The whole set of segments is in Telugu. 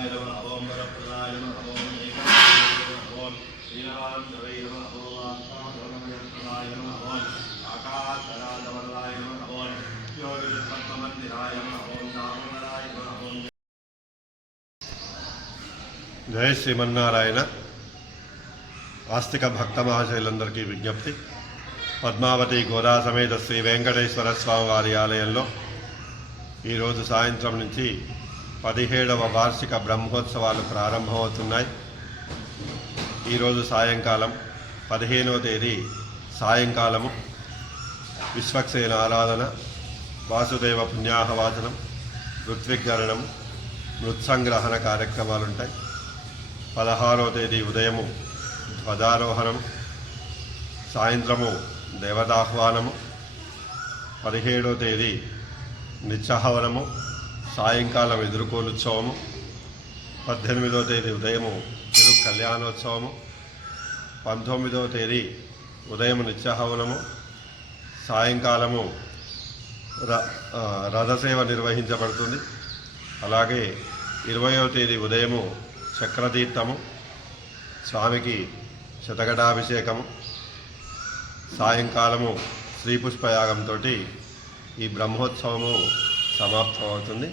भक्ताय नमः ओम वरप्रदाय नमः ओम एकादशाय ओम लीलावन्तवे नमः ओम आत्माधर्मप्रदाय नमः ओम आकाशराजवरदाय नमः ओम योगिपद्ममन्दिराय नमः ओम नामवराय नमः ओम జయ శ్రీమన్నారాయణ ఆస్తిక భక్త మహాశైలందరికీ విజ్ఞప్తి పద్మావతి గోదా సమేత శ్రీ వెంకటేశ్వర స్వామి వారి ఆలయంలో ఈరోజు సాయంత్రం నుంచి పదిహేడవ వార్షిక బ్రహ్మోత్సవాలు ప్రారంభమవుతున్నాయి. ఈరోజు సాయంకాలం పదిహేనవ తేదీ సాయంకాలము. విశ్వక్సేన ఆరాధన వాసుదేవ పుణ్యాహవాచనం ఋత్విగ్గరణం మృత్సంగ్రహణ కార్యక్రమాలు ఉంటాయి పదహారవ తేదీ ఉదయము ధ్వజారోహణం సాయంత్రము దేవతాహ్వానము పదిహేడవ తేదీ నిత్యహవనము సాయంకాలం ఎదుర్కోలుత్సవము పద్దెనిమిదవ తేదీ ఉదయము తిరు కళ్యాణోత్సవము. పంతొమ్మిదవ తేదీ ఉదయం నిత్యహవనము. సాయంకాలము ర రథసేవ నిర్వహించబడుతుంది. అలాగే ఇరవయో తేదీ ఉదయము చక్రతీర్థము స్వామికి శతఘటాభిషేకము సాయంకాలము శ్రీపుష్పయాగంతో ఈ బ్రహ్మోత్సవము సమాప్తమవుతుంది.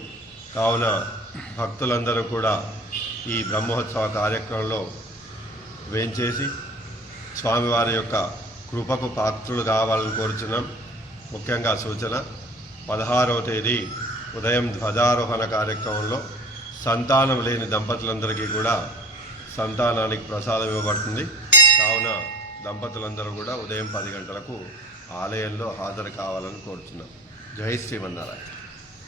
కావున భక్తులందరూ కూడా ఈ బ్రహ్మోత్సవ కార్యక్రమంలో వేంచేసి స్వామివారి యొక్క కృపకు పాత్రులు కావాలని కోరుచున్నాం. ముఖ్యంగా సూచన పదహారవ తేదీ ఉదయం ధ్వజారోహణ కార్యక్రమంలో సంతానం లేని దంపతులందరికీ కూడా సంతానానికి ప్రసాదం ఇవ్వబడుతుంది. కావున దంపతులందరూ కూడా ఉదయం పది గంటలకు ఆలయంలో హాజరు కావాలని కోరుచున్నాం. జై శ్రీమన్నారాయణ.